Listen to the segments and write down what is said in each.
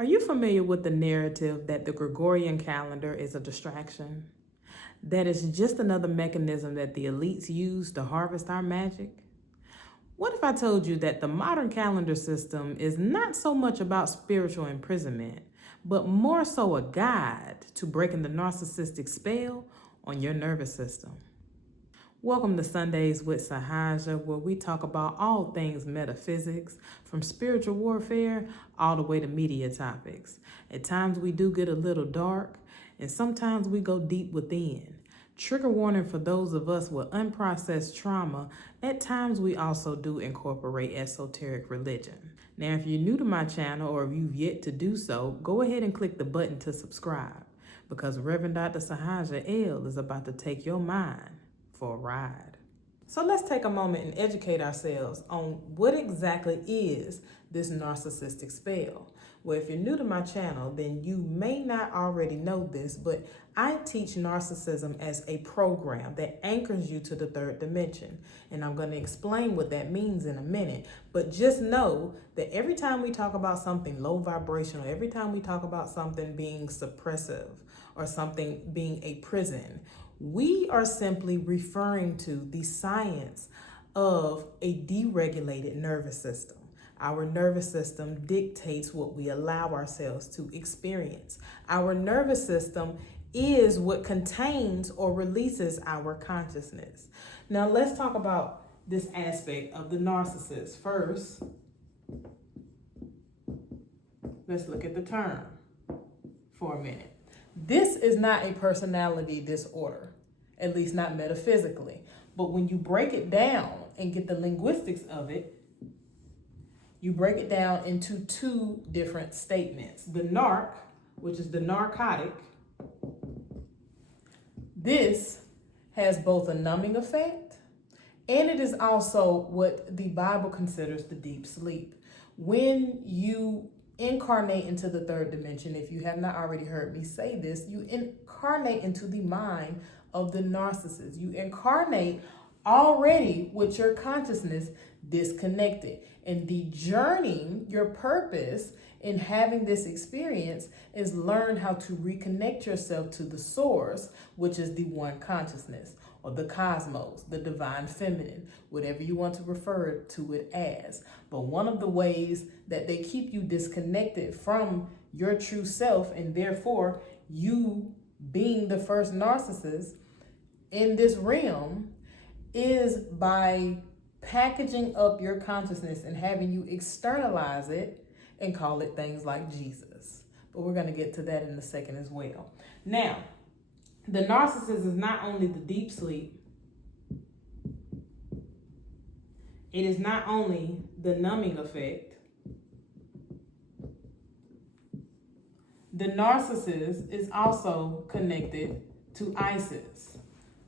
Are you familiar with the narrative that the Gregorian calendar is a distraction? That it's just another mechanism that the elites use to harvest our magic? What if I told you that the modern calendar system is not so much about spiritual imprisonment, but more so a guide to breaking the narcissistic spell on your nervous system? Welcome to Sundays with Sahaja, where we talk about all things metaphysics, from spiritual warfare all the way to media topics. At times we do get a little dark, and sometimes we go deep within. Trigger warning for those of us with unprocessed trauma, at times we also do incorporate esoteric religion. Now, if you're new to my channel or if you've yet to do so, go ahead and click the button to subscribe, because Reverend Dr. Sahaja L is about to take your mind for a ride. So let's take a moment and educate ourselves on what exactly is this narcissistic spell. Well, if you're new to my channel, then you may not already know this, but I teach narcissism as a program that anchors you to the third dimension. And I'm going to explain what that means in a minute. But just know that every time we talk about something low vibrational, every time we talk about something being suppressive or something being a prison, we are simply referring to the science of a deregulated nervous system. Our nervous system dictates what we allow ourselves to experience. Our nervous system is what contains or releases our consciousness. Now let's talk about this aspect of the narcissist. First, let's look at the term for a minute. This is not a personality disorder, at least not metaphysically. But when you break it down and get the linguistics of it, you break it down into two different statements. The narc, which is the narcotic, this has both a numbing effect, and it is also what the Bible considers the deep sleep. When you incarnate into the third dimension, if you have not already heard me say this, you incarnate into the mind of the narcissist. You incarnate already with your consciousness disconnected. And the journey, your purpose in having this experience is learn how to reconnect yourself to the source, which is the one consciousness, or the cosmos, the divine feminine, whatever you want to refer to it as. But one of the ways that they keep you disconnected from your true self, and therefore you being the first narcissist in this realm, is by packaging up your consciousness and having you externalize it and call it things like Jesus. But we're going to get to that in a second as well. Now, the narcissist is not only the deep sleep, it is not only the numbing effect. The narcissist is also connected to Isis.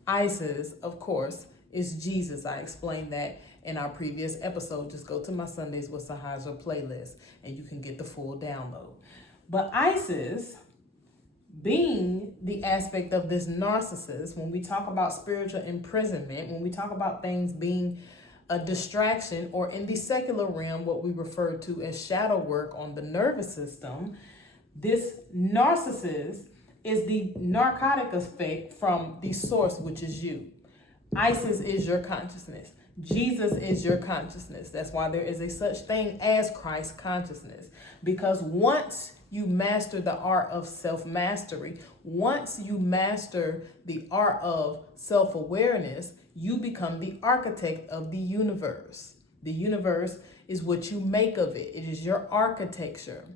Isis, of course, is Jesus. I explained that in our previous episode. Just go to my Sundays with Sahaja playlist and you can get the full download. But Isis, being the aspect of this narcissist, when we talk about spiritual imprisonment, when we talk about things being a distraction, or in the secular realm, what we refer to as shadow work on the nervous system, this narcissist is the narcotic effect from the source, which is you. Isis is your consciousness. Jesus is your consciousness. That's why there is a such thing as Christ consciousness. Because once you master the art of self-mastery, once you master the art of self-awareness, you become the architect of the universe. The universe is what you make of it. It is your architecture.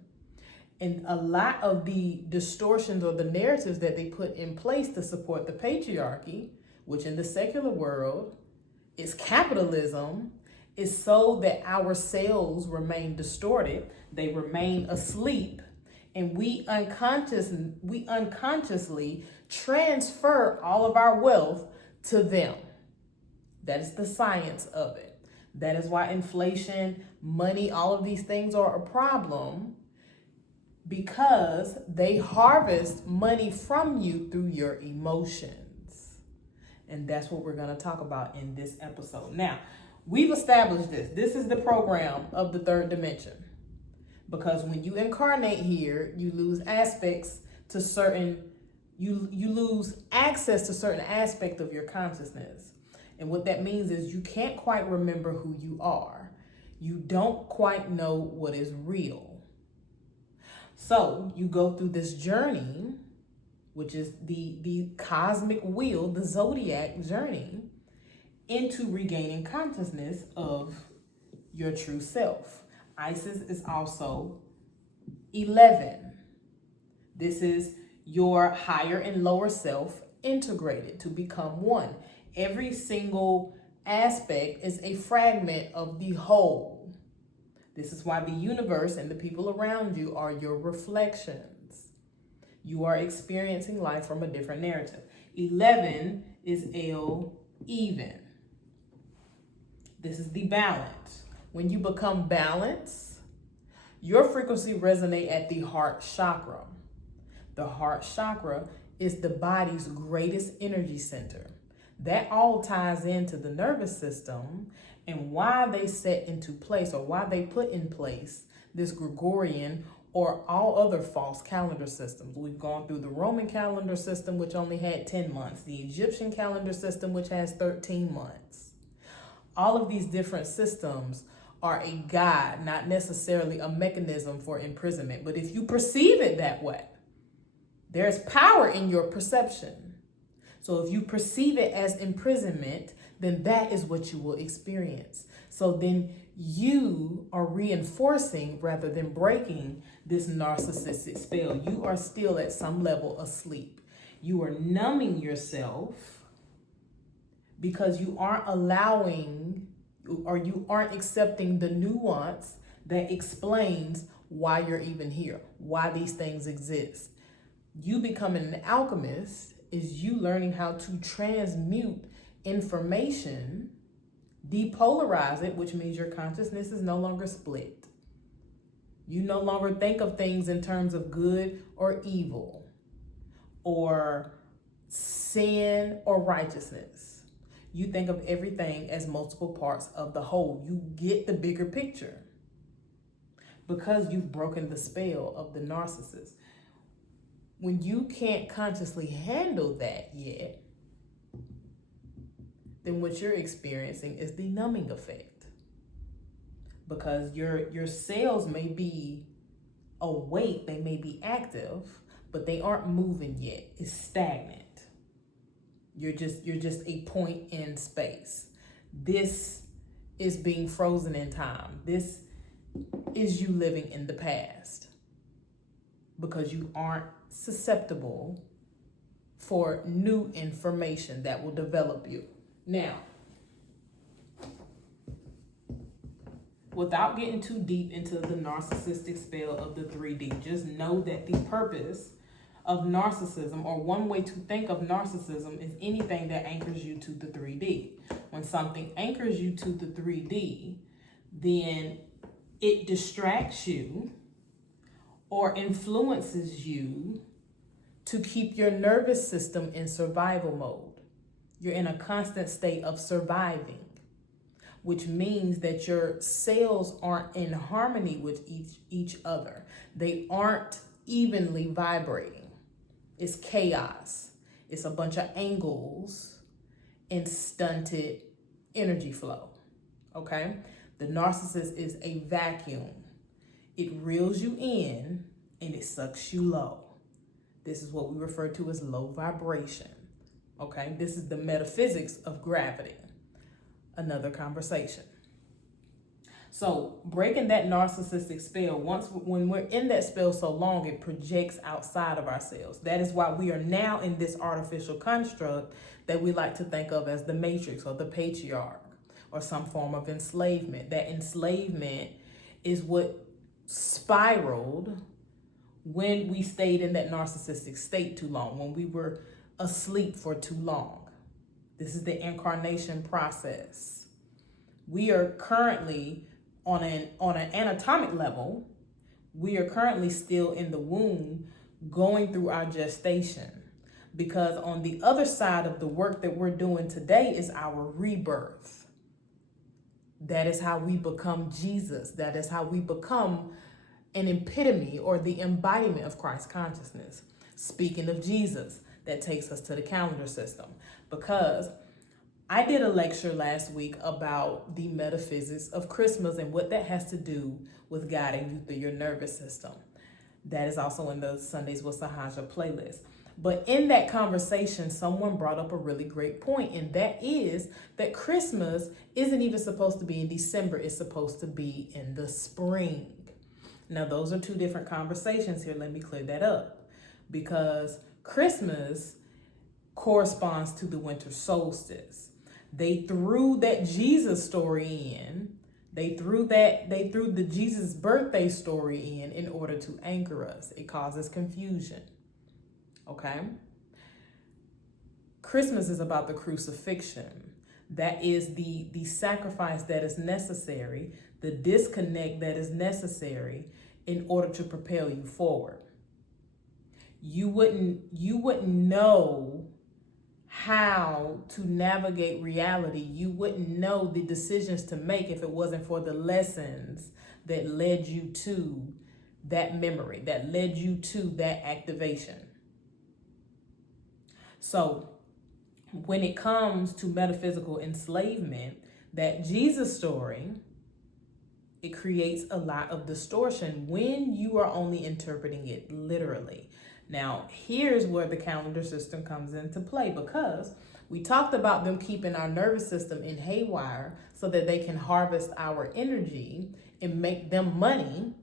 And a lot of the distortions or the narratives that they put in place to support the patriarchy, which in the secular world is capitalism, is so that our cells remain distorted, they remain asleep, and we unconsciously transfer all of our wealth to them. That is the science of it. That is why inflation, money, all of these things are a problem, because they harvest money from you through your emotions. And that's what we're going to talk about in this episode. Now, we've established this. This is the program of the third dimension. Because when you incarnate here, you lose aspects to certain, you lose access to certain aspect of your consciousness. And what that means is you can't quite remember who you are. You don't quite know what is real. So you go through this journey, which is the cosmic wheel, the zodiac journey, into regaining consciousness of your true self. Isis is also 11. This is your higher and lower self integrated to become one. Every single aspect is a fragment of the whole. This is why the universe and the people around you are your reflections. You are experiencing life from a different narrative. 11 is L even. This is the balance. When you become balanced, your frequency resonates at the heart chakra. The heart chakra is the body's greatest energy center. That all ties into the nervous system and why they set into place, or why they put in place this Gregorian or all other false calendar systems. We've gone through the Roman calendar system, which only had 10 months, the Egyptian calendar system, which has 13 months. All of these different systems are a guide, not necessarily a mechanism for imprisonment. But if you perceive it that way, there's power in your perception. So if you perceive it as imprisonment, then that is what you will experience. So then you are reinforcing rather than breaking this narcissistic spell. You are still at some level asleep. You are numbing yourself because you aren't allowing, or you aren't accepting the nuance that explains why you're even here, why these things exist. You becoming an alchemist is you learning how to transmute information, depolarize it, which means your consciousness is no longer split. You no longer think of things in terms of good or evil, or sin or righteousness. You think of everything as multiple parts of the whole. You get the bigger picture because you've broken the spell of the narcissist. When you can't consciously handle that yet, then what you're experiencing is the numbing effect. Because your cells may be awake, they may be active, but they aren't moving yet. It's stagnant. You're just a point in space. This is being frozen in time. This is you living in the past because you aren't susceptible for new information that will develop you. Now, without getting too deep into the narcissistic spell of the 3D, just know that the purpose of narcissism, or one way to think of narcissism, is anything that anchors you to the 3D. When something anchors you to the 3D, then it distracts you or influences you to keep your nervous system in survival mode. You're in a constant state of surviving, which means that your cells aren't in harmony with each other. They aren't evenly vibrating. It's chaos. It's a bunch of angles and stunted energy flow, okay? The narcissist is a vacuum. It reels you in and it sucks you low. This is what we refer to as low vibration, okay? This is the metaphysics of gravity. Another conversation. So breaking that narcissistic spell, when we're in that spell so long, it projects outside of ourselves. That is why we are now in this artificial construct that we like to think of as the matrix or the patriarch or some form of enslavement. That enslavement is what spiraled when we stayed in that narcissistic state too long, when we were asleep for too long. This is the incarnation process. We are currently on an anatomic level, we are currently still in the womb going through our gestation, because on the other side of the work that we're doing today is our rebirth. That is how we become Jesus. That is how we become an epitome or the embodiment of Christ consciousness. Speaking of Jesus, that takes us to the calendar system, because I did a lecture last week about the metaphysics of Christmas and what that has to do with guiding you through your nervous system. That is also in the Sundays with Sahaja playlist. But in that conversation, someone brought up a really great point, and that is that Christmas isn't even supposed to be in December. It's supposed to be in the spring. Now, those are two different conversations here. Let me clear that up, because Christmas corresponds to the winter solstice. They threw that Jesus story in. They threw the Jesus birthday story in order to anchor us. It causes confusion. Okay? Christmas is about the crucifixion. That is the sacrifice that is necessary, the disconnect that is necessary in order to propel you forward. You wouldn't know how to navigate reality. You wouldn't know the decisions to make if it wasn't for the lessons that led you to that memory, that led you to that activation. So when it comes to metaphysical enslavement, that Jesus story, it creates a lot of distortion when you are only interpreting it literally. Now, here's where the calendar system comes into play, because we talked about them keeping our nervous system in haywire so that they can harvest our energy and make them money.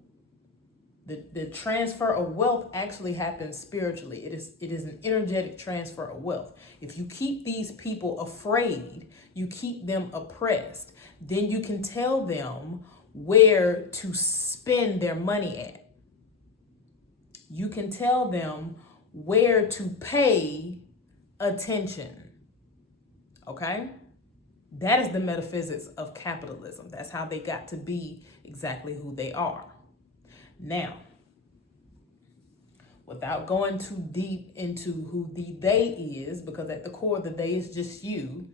The transfer of wealth actually happens spiritually. It is an energetic transfer of wealth. If you keep these people afraid, you keep them oppressed, then you can tell them where to spend their money at. You can tell them where to pay attention. Okay? That is the metaphysics of capitalism. That's how they got to be exactly who they are. Now, without going too deep into who the they is, because at the core, the they is just you,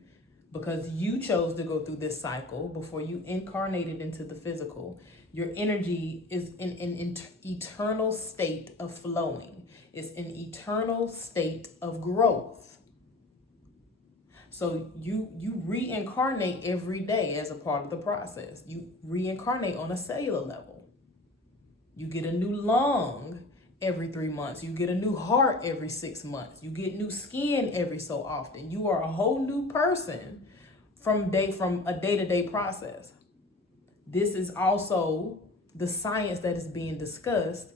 because you chose to go through this cycle before you incarnated into the physical. Your energy is in an eternal state of flowing. It's an eternal state of growth. So you reincarnate every day as a part of the process. You reincarnate on a cellular level. You get a new lung every 3 months. You get a new heart every 6 months. You get new skin every so often. You are a whole new person from a day-to-day process. This is also the science that is being discussed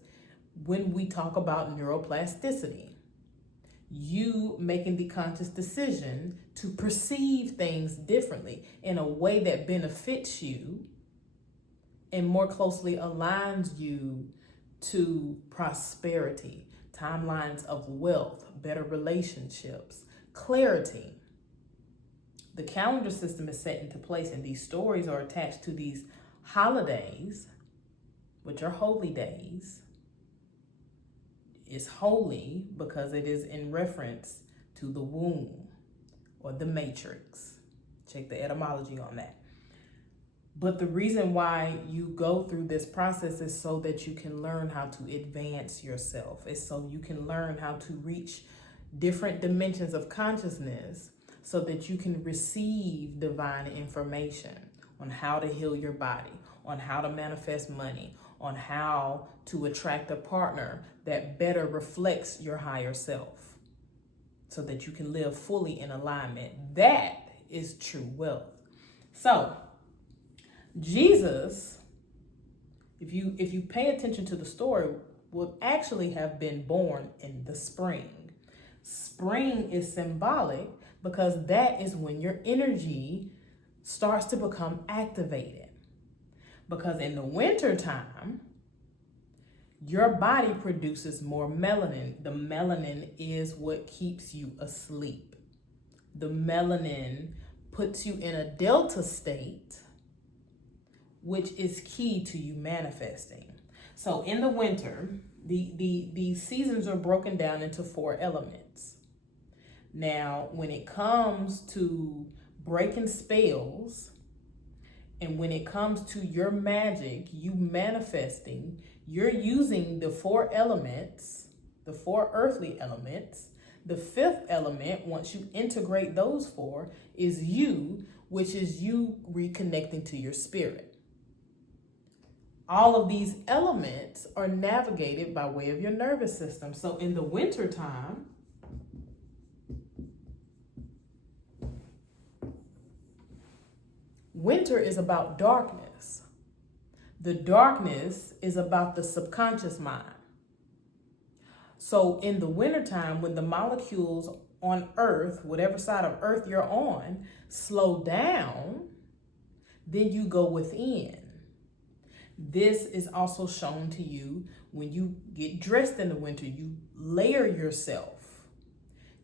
when we talk about neuroplasticity. You making the conscious decision to perceive things differently in a way that benefits you and more closely aligns you to prosperity, timelines of wealth, better relationships, clarity. The calendar system is set into place, and these stories are attached to these holidays, which are holy days. It's holy because it is in reference to the womb or the matrix. Check the etymology on that. But the reason why you go through this process is so that you can learn how to advance yourself. It's so you can learn how to reach different dimensions of consciousness so that you can receive divine information on how to heal your body, on how to manifest money, on how to attract a partner that better reflects your higher self so that you can live fully in alignment. That is true wealth. So, Jesus, if you pay attention to the story, would actually have been born in the spring. Spring is symbolic because that is when your energy starts to become activated. Because in the winter time, your body produces more melanin. The melanin is what keeps you asleep. The melanin puts you in a delta state, which is key to you manifesting. So in the winter, the seasons are broken down into 4 elements. Now, when it comes to breaking spells, and when it comes to your magic, you manifesting, You're using the four elements, the four earthly elements. The fifth element, once you integrate those four, is you, which is you reconnecting to your spirit. All of these elements are navigated by way of your nervous system. So in the winter time, winter is about darkness. The darkness is about the subconscious mind. So in the wintertime, when the molecules on Earth, whatever side of Earth you're on, slow down, then you go within. This is also shown to you when you get dressed in the winter. You layer yourself.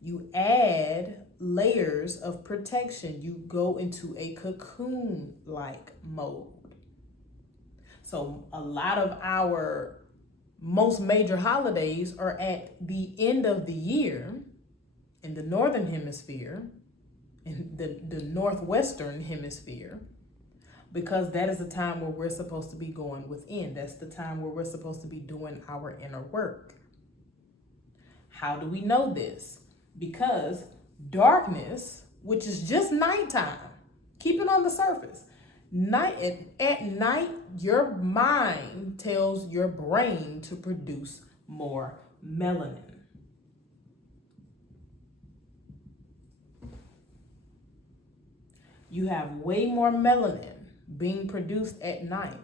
You add layers of protection. You go into a cocoon-like mode. So a lot of our most major holidays are at the end of the year in the northern hemisphere, in the northwestern hemisphere, because that is the time where we're supposed to be going within. That's the time where we're supposed to be doing our inner work. How do we know this? Because darkness, which is just nighttime, keep it on the surface. At night, your mind tells your brain to produce more melanin. You have way more melanin being produced at night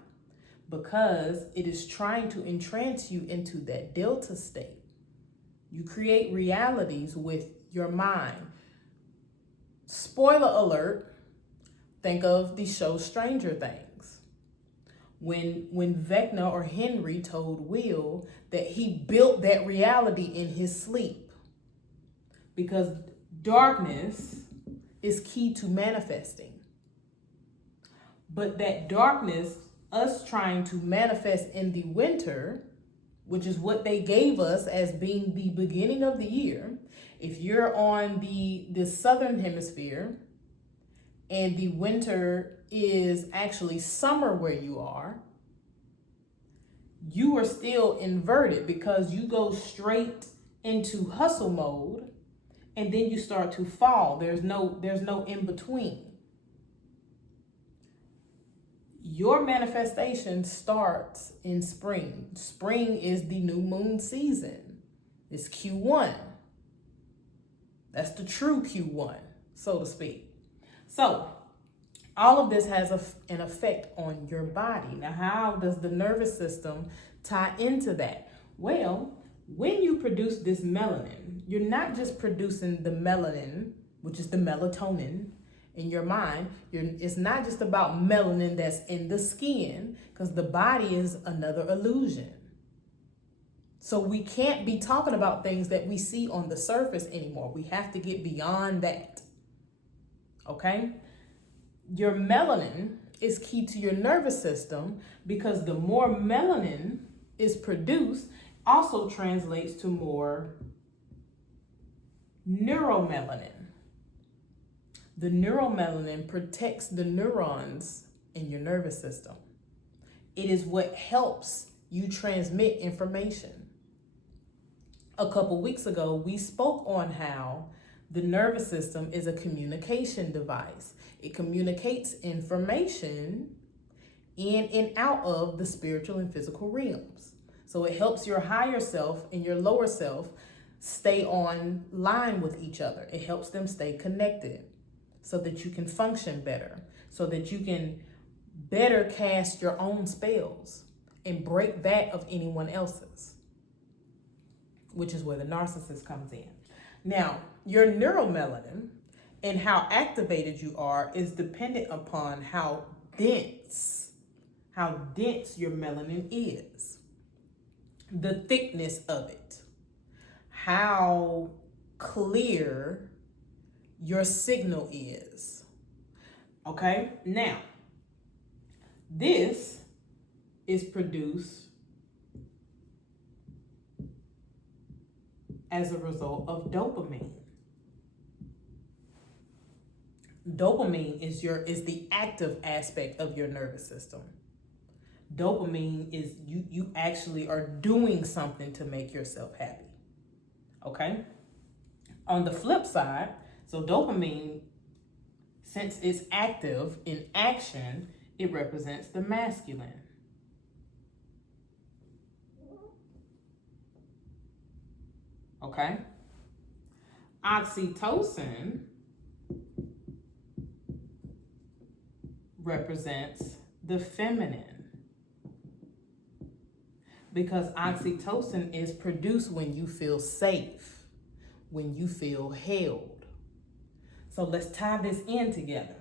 because it is trying to entrance you into that delta state. You create realities with your mind. Spoiler alert, think of the show Stranger Things. When Vecna or Henry told Will that he built that reality in his sleep, because darkness is key to manifesting. But that darkness, us trying to manifest in the winter, which is what they gave us as being the beginning of the year. If you're on the southern hemisphere and the winter is actually summer where you are still inverted because you go straight into hustle mode and then you start to fall. There's no in between. Your manifestation starts in spring. Spring is the new moon season. It's Q1. That's the true Q1, so to speak. So all of this has an effect on your body. Now, how does the nervous system tie into that? Well, when you produce this melanin, you're not just producing the melanin, which is the melatonin in your mind. It's not just about melanin that's in the skin, because the body is another illusion. So we can't be talking about things that we see on the surface anymore. We have to get beyond that. Okay? Your melanin is key to your nervous system because the more melanin is produced also translates to more neuromelanin. The neuromelanin protects the neurons in your nervous system. It is what helps you transmit information. A couple weeks ago, we spoke on how the nervous system is a communication device. It communicates information in and out of the spiritual and physical realms. So it helps your higher self and your lower self stay on line with each other. It helps them stay connected so that you can function better, so that you can better cast your own spells and break that of anyone else's, which is where the narcissist comes in. Now, your neuromelanin and how activated you are is dependent upon how dense your melanin is, the thickness of it, how clear your signal is. Okay? Now, this is produced as a result of dopamine. Dopamine is the active aspect of your nervous system. dopamine is you actually are doing something to make yourself happy. Okay? On the flip side, so dopamine, since it's active in action, it represents the masculine. Okay? Oxytocin represents the feminine, because oxytocin is produced when you feel safe, when you feel held. So let's tie this in together.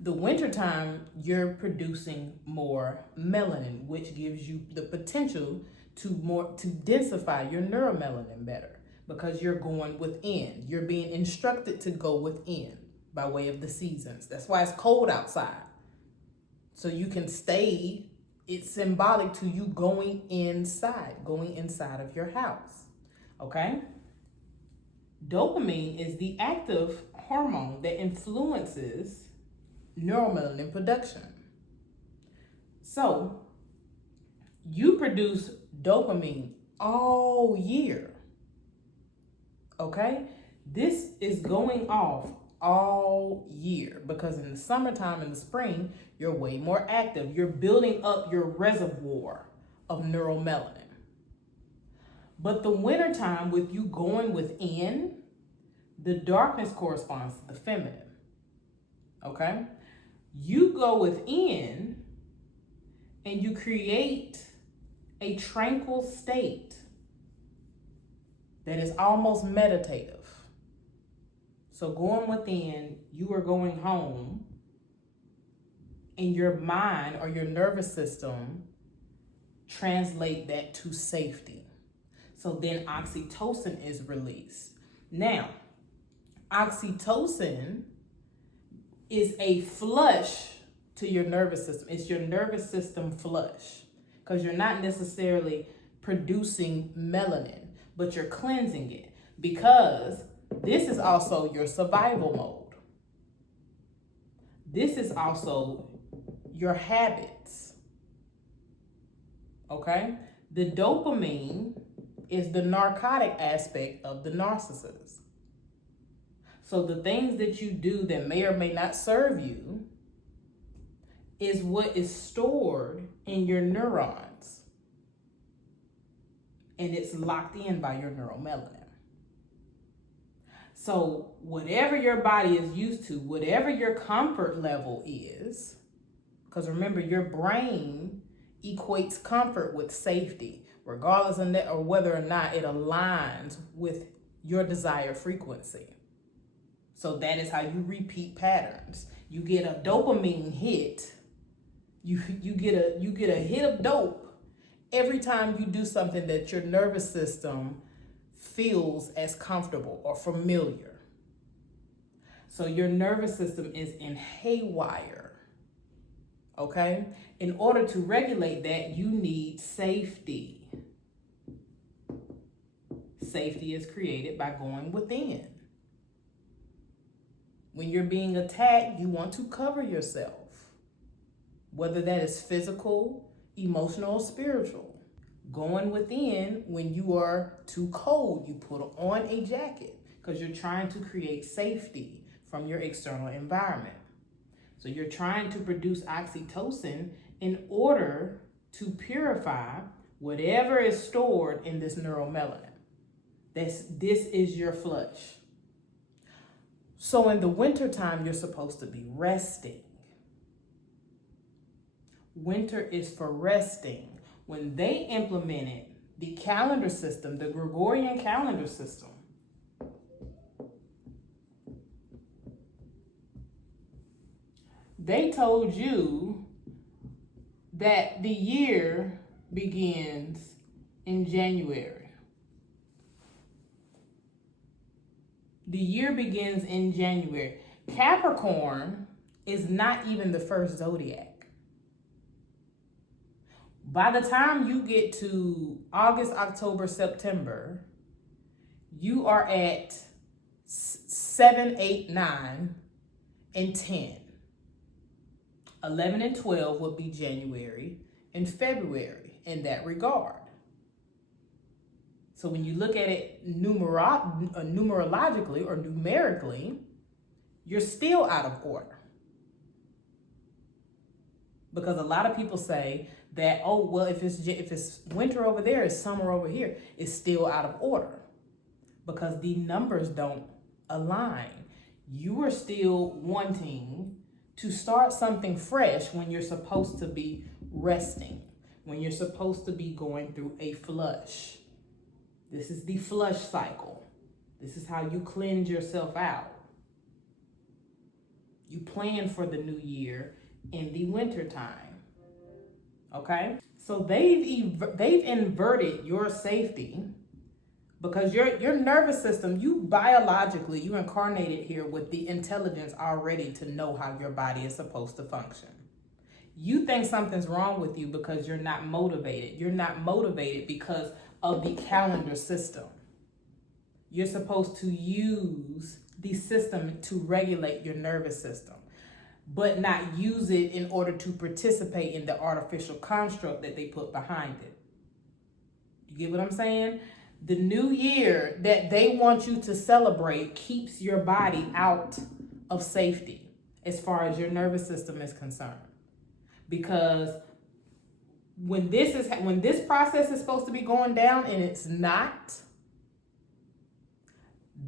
The wintertime, you're producing more melanin, which gives you the potential to densify your neuromelanin better, because you're going within. You're being instructed to go within by way of the seasons. That's why it's cold outside. So you can stay, it's symbolic to you going inside of your house. Okay? Dopamine is the active hormone that influences neuromelanin production. So you produce dopamine all year. Okay? This is going off all year, because in the summertime and the spring, you're way more active. You're building up your reservoir of neuromelanin. But the wintertime, with you going within, the darkness corresponds to the feminine. Okay? You go within and you create a tranquil state that is almost meditative. So going within, you are going home, and your mind or your nervous system translate that to safety. So then oxytocin is released. Now, oxytocin is a flush to your nervous system. It's your nervous system flush, because you're not necessarily producing melanin, but you're cleansing it, because this is also your survival mode. This is also your habits. Okay? The dopamine is the narcotic aspect of the narcissist. So the things that you do that may or may not serve you is what is stored in your neurons. And it's locked in by your neuromelanin. So whatever your body is used to, whatever your comfort level is, because remember, your brain equates comfort with safety, regardless of that, or whether or not it aligns with your desired frequency. So that is how you repeat patterns. You get a dopamine hit. You get a hit of dope every time you do something that your nervous system feels as comfortable or familiar. So your nervous system is in haywire. Okay? In order to regulate that, you need safety. Safety is created by going within. When you're being attacked, you want to cover yourself, whether that is physical, emotional, or spiritual. Going within, when you are too cold, you put on a jacket, because you're trying to create safety from your external environment. So you're trying to produce oxytocin in order to purify whatever is stored in this neuromelanin. This is your flush. So in the wintertime, you're supposed to be resting. Winter is for resting. When they implemented the calendar system, the Gregorian calendar system, they told you that the year begins in January. The year begins in January. Capricorn is not even the first zodiac. By the time you get to August, October, September, you are at 7, 8, 9, and 10. 11 and 12 would be January and February in that regard. So when you look at it numerologically or numerically, you're still out of order. Because a lot of people say that, oh, well, if it's winter over there, it's summer over here, it's still out of order. Because the numbers don't align. You are still wanting to start something fresh when you're supposed to be resting, when you're supposed to be going through a flush. This is the flush cycle. This is how you cleanse yourself out. You plan for the new year in the winter time. Okay? So they've inverted your safety because your nervous system, you biologically, you incarnated here with the intelligence already to know how your body is supposed to function. You think something's wrong with you because you're not motivated. You're not motivated because of the calendar system. You're supposed to use the system to regulate your nervous system, but not use it in order to participate in the artificial construct that they put behind it. You get what I'm saying? The new year that they want you to celebrate keeps your body out of safety as far as your nervous system is concerned. Because when this process is supposed to be going down and it's not,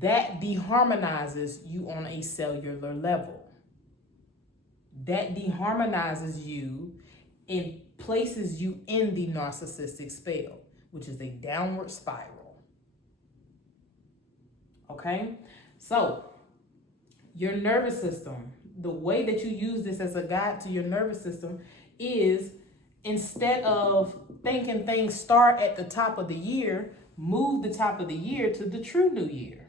that deharmonizes you on a cellular level. That deharmonizes you and places you in the narcissistic spell, which is a downward spiral. Okay? So, your nervous system, the way that you use this as a guide to your nervous system is, instead of thinking things start at the top of the year, move the top of the year to the true new year,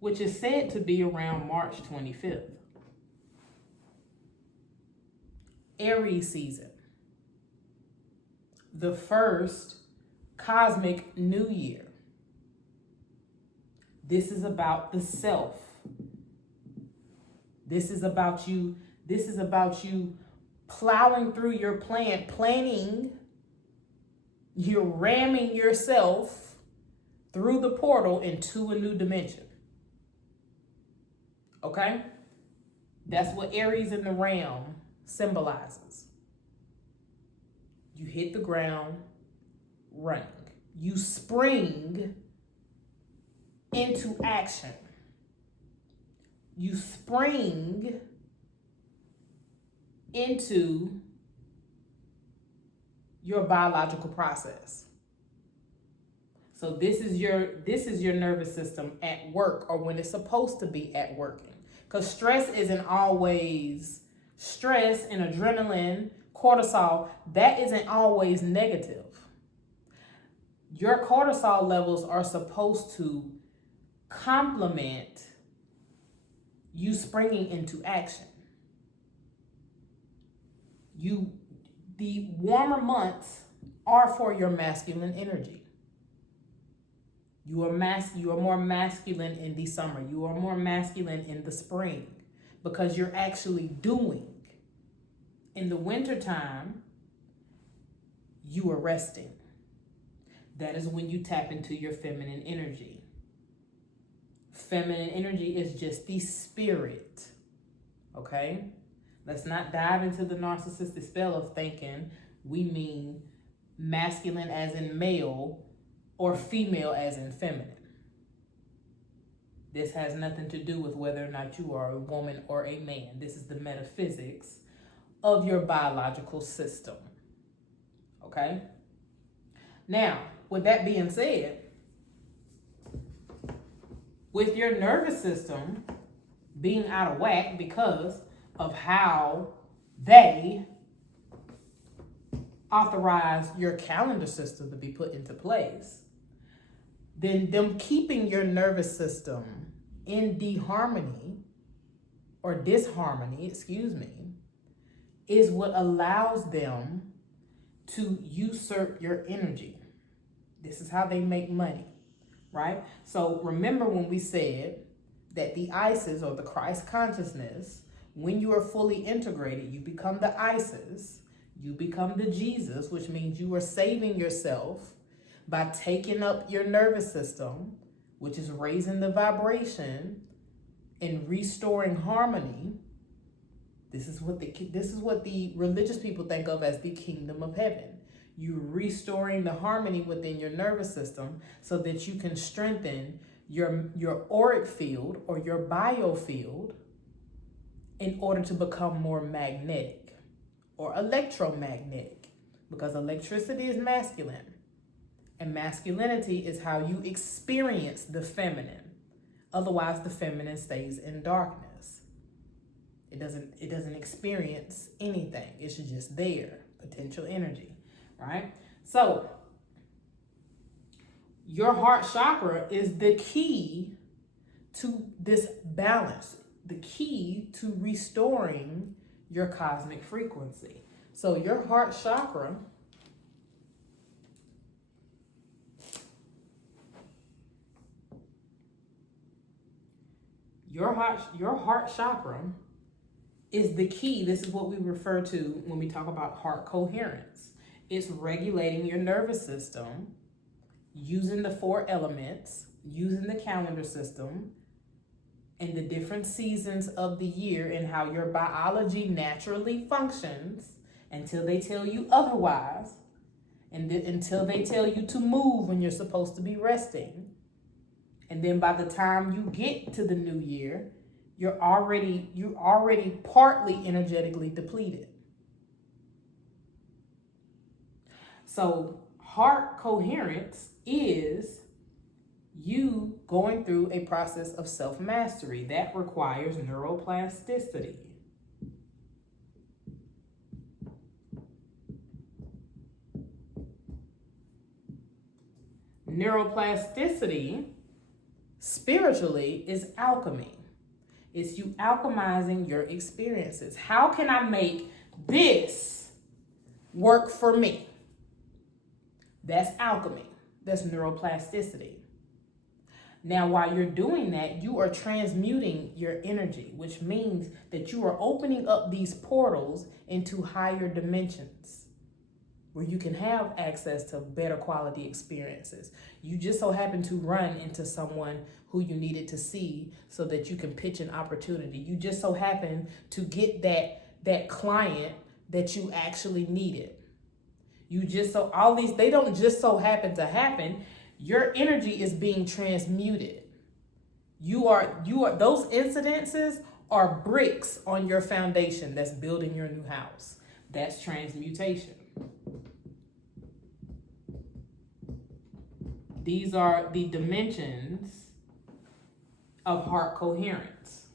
which is said to be around March 25th. Aries season. The first cosmic new year. This is about the self. This is about you plowing through your planning. You're ramming yourself through the portal into a new dimension. Okay? That's what Aries in the realm symbolizes. You hit the ground running. You spring into action. You spring into your biological process. So this is your nervous system at work, or when it's supposed to be at working. Because stress and adrenaline, cortisol, that isn't always negative. Your cortisol levels are supposed to complement you springing into action. The warmer months are for your masculine energy. You are more masculine in the summer. You are more masculine in the spring because you're actually doing. In the wintertime, you are resting. That is when you tap into your feminine energy. Feminine energy is just the spirit, okay? Let's not dive into the narcissistic spell of thinking we mean masculine as in male or female as in feminine. This has nothing to do with whether or not you are a woman or a man. This is the metaphysics of your biological system, okay? Now, with that being said, with your nervous system being out of whack because of how they authorize your calendar system to be put into place, then them keeping your nervous system in disharmony, is what allows them to usurp your energy. This is how they make money, right? So remember when we said that the Isis or the Christ consciousness When you are fully integrated, you become the Isis, you become the Jesus, which means you are saving yourself by taking up your nervous system, which is raising the vibration and restoring harmony. This is what the religious people think of as the kingdom of heaven. You're restoring the harmony within your nervous system so that you can strengthen your auric field or your biofield in order to become more magnetic or electromagnetic, because electricity is masculine and masculinity is how you experience the feminine. Otherwise, the feminine stays in darkness. It doesn't experience anything. It's just there, potential energy, right? So your heart chakra is the key to this balance, the key to restoring your cosmic frequency. So your heart chakra your heart chakra is the key. This is what we refer to when we talk about heart coherence. It's regulating your nervous system using the 4 elements, using the calendar system, and the different seasons of the year and how your biology naturally functions until they tell you otherwise, and until they tell you to move when you're supposed to be resting. And then by the time you get to the new year, you're already partly energetically depleted. So heart coherence is you going through a process of self-mastery that requires neuroplasticity. Neuroplasticity, spiritually, is alchemy. It's you alchemizing your experiences. How can I make this work for me? That's alchemy. That's neuroplasticity. Now, while you're doing that, you are transmuting your energy, which means that you are opening up these portals into higher dimensions where you can have access to better quality experiences. You just so happen to run into someone who you needed to see so that you can pitch an opportunity. You just so happen to get that client that you actually needed. They don't just so happen to happen. Your energy is being transmuted. Those incidences are bricks on your foundation that's building your new house. That's transmutation. These are the dimensions of heart coherence.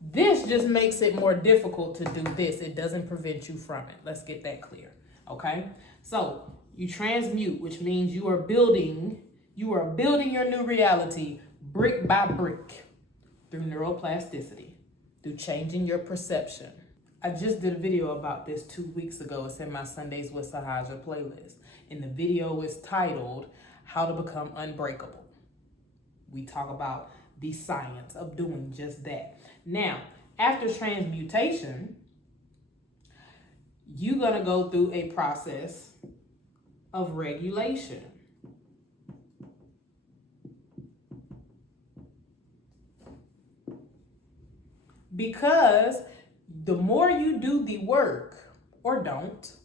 This just makes it more difficult to do this. It doesn't prevent you from it. Let's get that clear, okay? So you transmute, which means you are building your new reality brick by brick through neuroplasticity, through changing your perception. I just did a video about this 2 weeks ago. It's in my Sundays with Sahaja playlist. And the video is titled, How to Become Unbreakable. We talk about the science of doing just that. Now, after transmutation, you're going to go through a process of regulation. Because the more you do the work, or don't,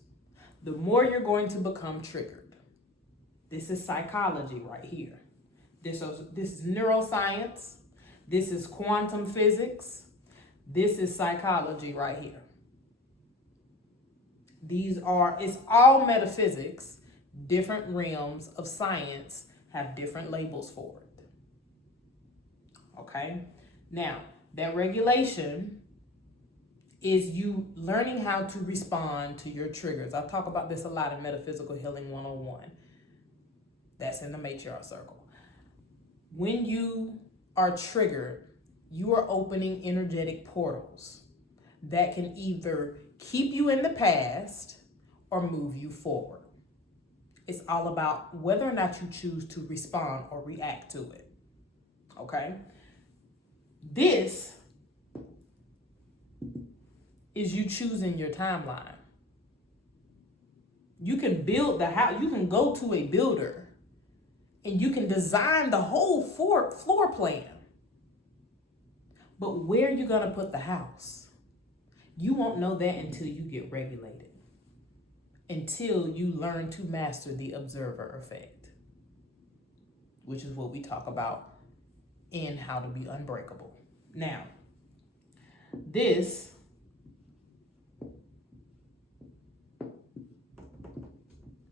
the more you're going to become triggered. This is psychology right here. This is neuroscience. This is quantum physics. This is psychology right here. It's all metaphysics. Different realms of science have different labels for it. Okay? Now, that regulation is you learning how to respond to your triggers. I talk about this a lot in Metaphysical Healing 101. That's in the matriarch circle. When you are triggered, you are opening energetic portals that can either keep you in the past or move you forward. It's all about whether or not you choose to respond or react to it. Okay? This is you choosing your timeline. You can build the house. You can go to a builder and you can design the whole floor plan. But where are you going to put the house? You won't know that until you get regulated. Until you learn to master the observer effect, which is what we talk about in How to Be Unbreakable. Now, this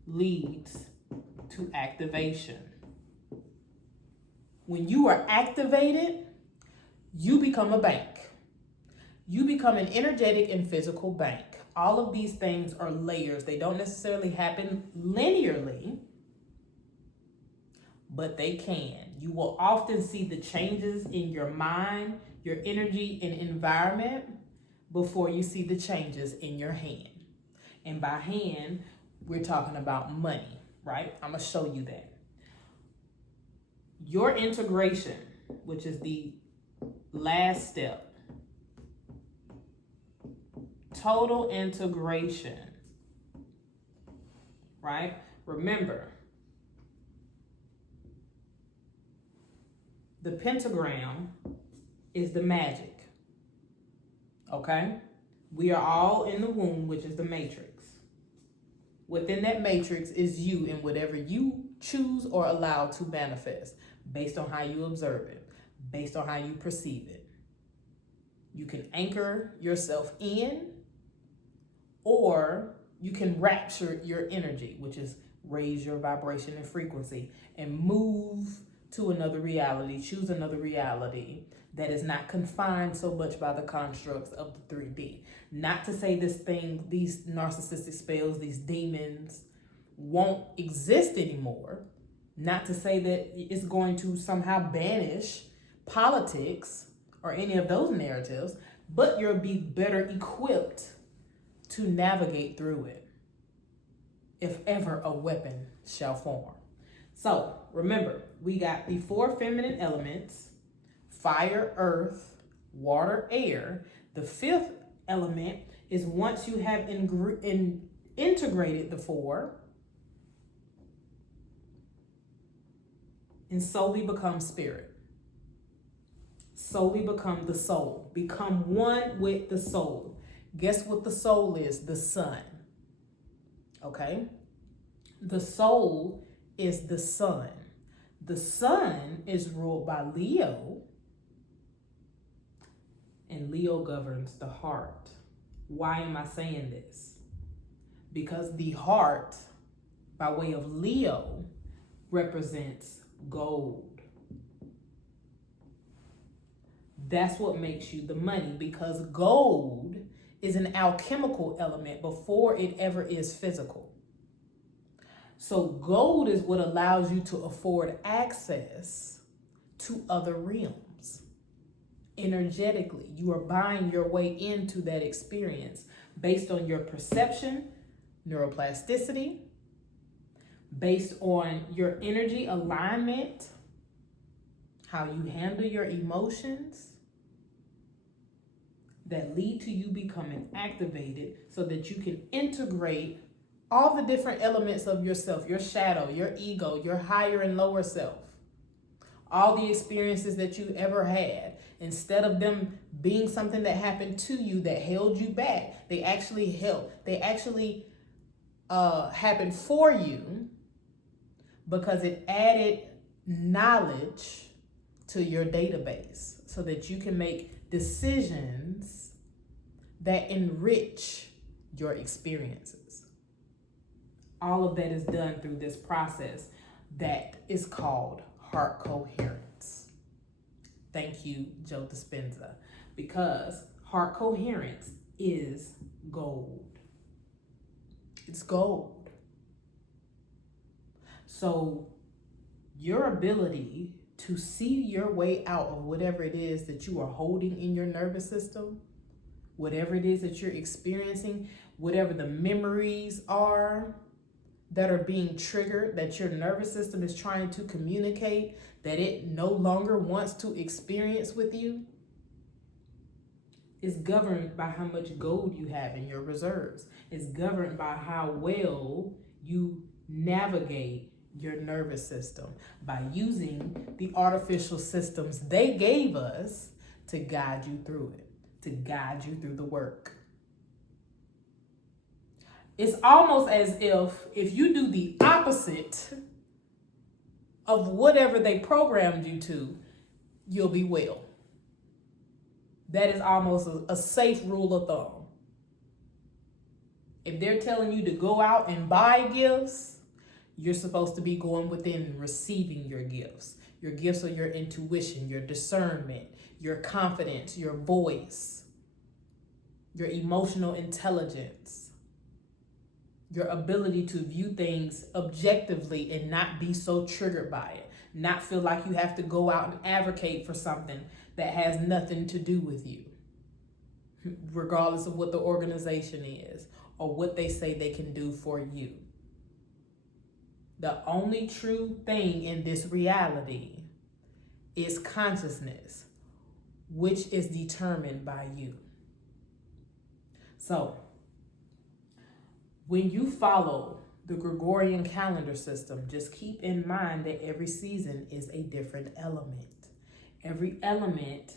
leads to activation. When you are activated, you become a bank. You become an energetic and physical bank. All of these things are layers. They don't necessarily happen linearly, but they can. You will often see the changes in your mind, your energy, and environment before you see the changes in your hand. And by hand, we're talking about money, right? I'm going to show you that. Your integration, which is the last step, total integration, right? Remember, the pentagram is the magic, okay? We are all in the womb, which is the matrix. Within that matrix is you and whatever you choose or allow to manifest based on how you observe it, based on how you perceive it. You can anchor yourself in, or you can rapture your energy, which is raise your vibration and frequency and move to another reality, choose another reality that is not confined so much by the constructs of the 3D. Not to say these narcissistic spells, these demons won't exist anymore. Not to say that it's going to somehow banish politics or any of those narratives, but you'll be better equipped to navigate through it, if ever a weapon shall form. So remember, we got the 4 feminine elements: fire, earth, water, air. The 5th element is once you have integrated the 4 and solely become spirit. Solely become the soul. Become one with the soul. Guess what the soul is? The sun. Okay? The soul is the sun. The sun is ruled by Leo, and Leo governs the heart. Why am I saying this? Because the heart, by way of Leo, represents gold. That's what makes you the money, because gold is an alchemical element before it ever is physical. So gold is what allows you to afford access to other realms. Energetically, you are buying your way into that experience based on your perception, neuroplasticity, based on your energy alignment, how you handle your emotions, that lead to you becoming activated so that you can integrate all the different elements of yourself, your shadow, your ego, your higher and lower self, all the experiences that you ever had. Instead of them being something that happened to you that held you back, they actually helped. They actually happened for you because it added knowledge to your database so that you can make decisions that enrich your experiences. All of that is done through this process that is called heart coherence. Thank you, Joe Dispenza, because heart coherence is gold. It's gold. So your ability to see your way out of whatever it is that you are holding in your nervous system, whatever it is that you're experiencing, whatever the memories are that are being triggered, that your nervous system is trying to communicate that it no longer wants to experience with you, is governed by how much gold you have in your reserves. It's governed by how well you navigate your nervous system by using the artificial systems they gave us to guide you through it, to guide you through the work. It's almost as if you do the opposite of whatever they programmed you to, you'll be well. That is almost a safe rule of thumb. If they're telling you to go out and buy gifts, you're supposed to be going within and receiving your gifts. Your gifts are your intuition, your discernment, your confidence, your voice, your emotional intelligence, your ability to view things objectively and not be so triggered by it, not feel like you have to go out and advocate for something that has nothing to do with you, regardless of what the organization is or what they say they can do for you. The only true thing in this reality is consciousness, which is determined by you. So, when you follow the Gregorian calendar system, just keep in mind that every season is a different element. Every element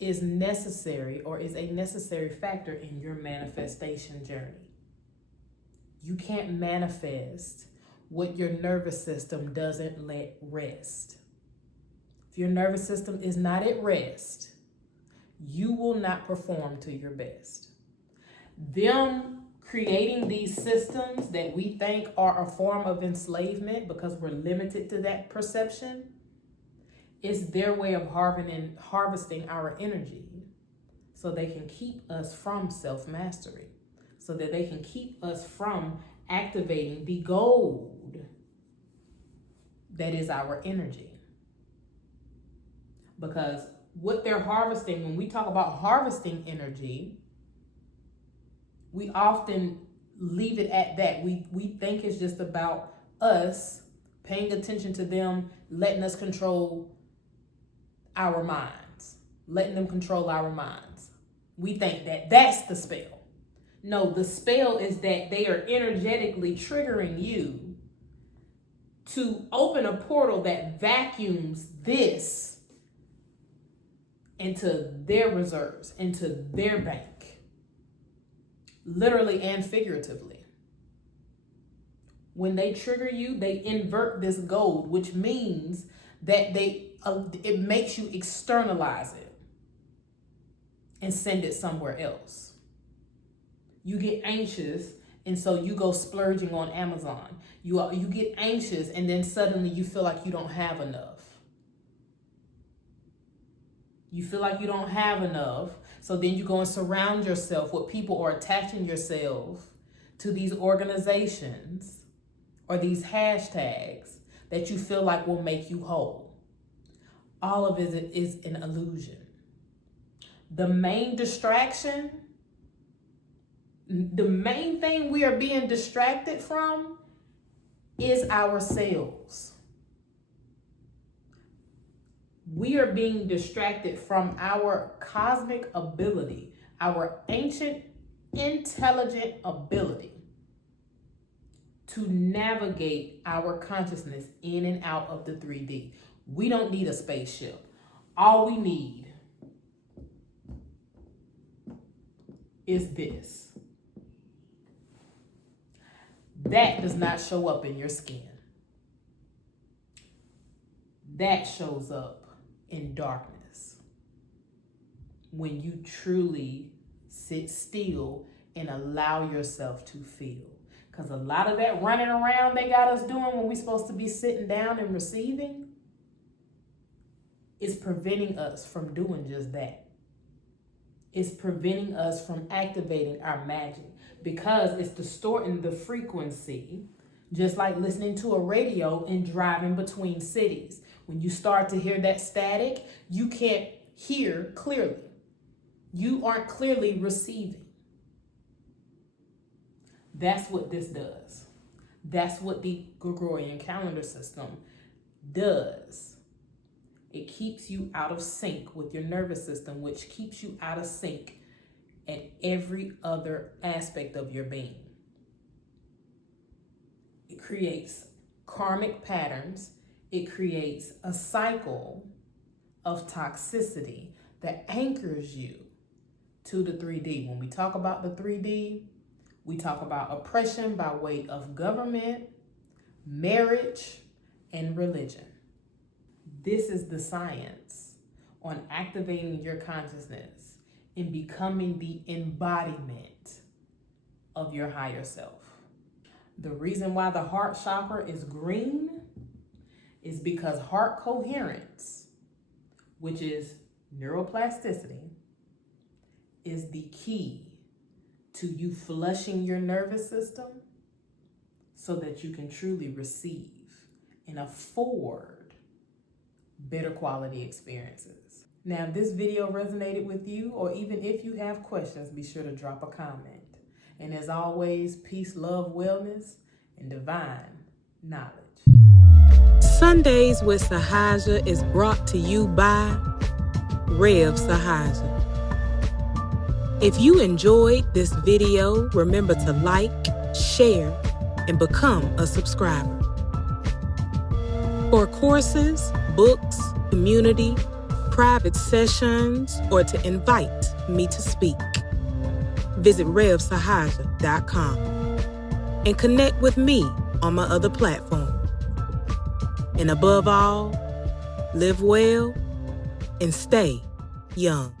is necessary or is a necessary factor in your manifestation journey. You can't manifest what your nervous system doesn't let rest. If your nervous system is not at rest, you will not perform to your best. Them creating these systems that we think are a form of enslavement because we're limited to that perception is their way of harvesting our energy so they can keep us from self-mastery, so that they can keep us from activating the gold that is our energy. Because what they're harvesting, when we talk about harvesting energy, we often leave it at that. We think it's just about us paying attention to them, letting us control our minds, letting them control our minds. We think that that's the spell. No, the spell is that they are energetically triggering you to open a portal that vacuums this into their reserves, into their bank, literally and figuratively. When they trigger you, they invert this gold, which means that it makes you externalize it and send it somewhere else. You get anxious, and so you go splurging on Amazon. You get anxious, and then suddenly you feel like you don't have enough. You feel like you don't have enough, so then you go and surround yourself with people or attaching yourself to these organizations or these hashtags that you feel like will make you whole. All of it is an illusion. The main distraction, the main thing we are being distracted from is ourselves. We are being distracted from our cosmic ability, our ancient intelligent ability to navigate our consciousness in and out of the 3D. We don't need a spaceship. All we need is this. That does not show up in your skin. That shows up in darkness when you truly sit still and allow yourself to feel. Because a lot of that running around they got us doing when we're supposed to be sitting down and receiving is preventing us from doing just that. It's preventing us from activating our magic because it's distorting the frequency, just like listening to a radio and driving between cities. When you start to hear that static, you can't hear clearly. You aren't clearly receiving. That's what this does. That's what the Gregorian calendar system does. It keeps you out of sync with your nervous system, which keeps you out of sync at every other aspect of your being. It creates karmic patterns. It creates a cycle of toxicity that anchors you to the 3D. When we talk about the 3D, we talk about oppression by way of government, marriage, and religion. This is the science on activating your consciousness and becoming the embodiment of your higher self. The reason why the heart chakra is green is because heart coherence, which is neuroplasticity, is the key to you flushing your nervous system so that you can truly receive and afford better quality experiences. Now, if this video resonated with you, or even if you have questions, be sure to drop a comment. And as always, peace, love, wellness, and divine knowledge. Sundays with Sahaja is brought to you by Rev Sahaja. If you enjoyed this video, remember to like, share, and become a subscriber. For courses, books, community, private sessions, or to invite me to speak, visit RevSahaja.com and connect with me on my other platforms. And above all, live well and stay young.